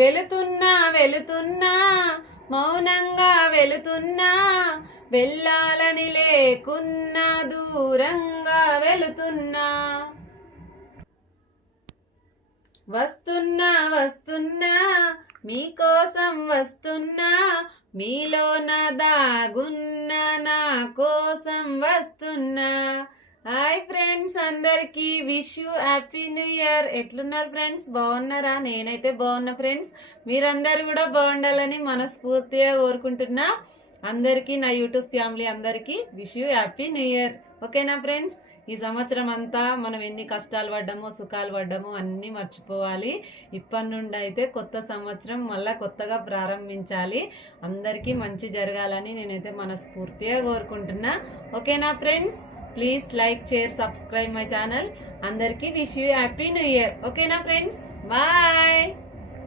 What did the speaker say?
వెళుతున్నా వెళుతున్నా మౌనంగా వెళుతున్నా, వెళ్ళాలని లేకున్నా దూరంగా వెళుతున్నా. వస్తున్నా వస్తున్నా మీకోసం వస్తున్నా, మీలో నా దాగున్నా నా కోసం వస్తున్నా. హాయ్ ఫ్రెండ్స్, అందరికీ wish you happy new year. ఎట్లున్నారు ఫ్రెండ్స్, బాగున్నారా? నేనైతే బాగున్నా ఫ్రెండ్స్. మీరందరూ కూడా బాగుండాలని మనస్ఫూర్తిగా కోరుకుంటున్నా. అందరికీ, నా యూట్యూబ్ ఫ్యామిలీ అందరికీ wish you happy new year. ఓకేనా ఫ్రెండ్స్? ఈ సంవత్సరం అంతా మనం ఎన్ని కష్టాలు పడ్డామో సుఖాలు పడ్డామో అన్నీ మర్చిపోవాలి. ఇప్పటి నుండి అయితే కొత్త సంవత్సరం మళ్ళీ కొత్తగా ప్రారంభించాలి. అందరికీ మంచి జరగాలని నేనైతే మనస్ఫూర్తిగా కోరుకుంటున్నా. ఓకేనా friends? Please like, share, subscribe my channel. అందరికీ wish you happy new year. ఓకేనా ఫ్రెండ్స్? బాయ్.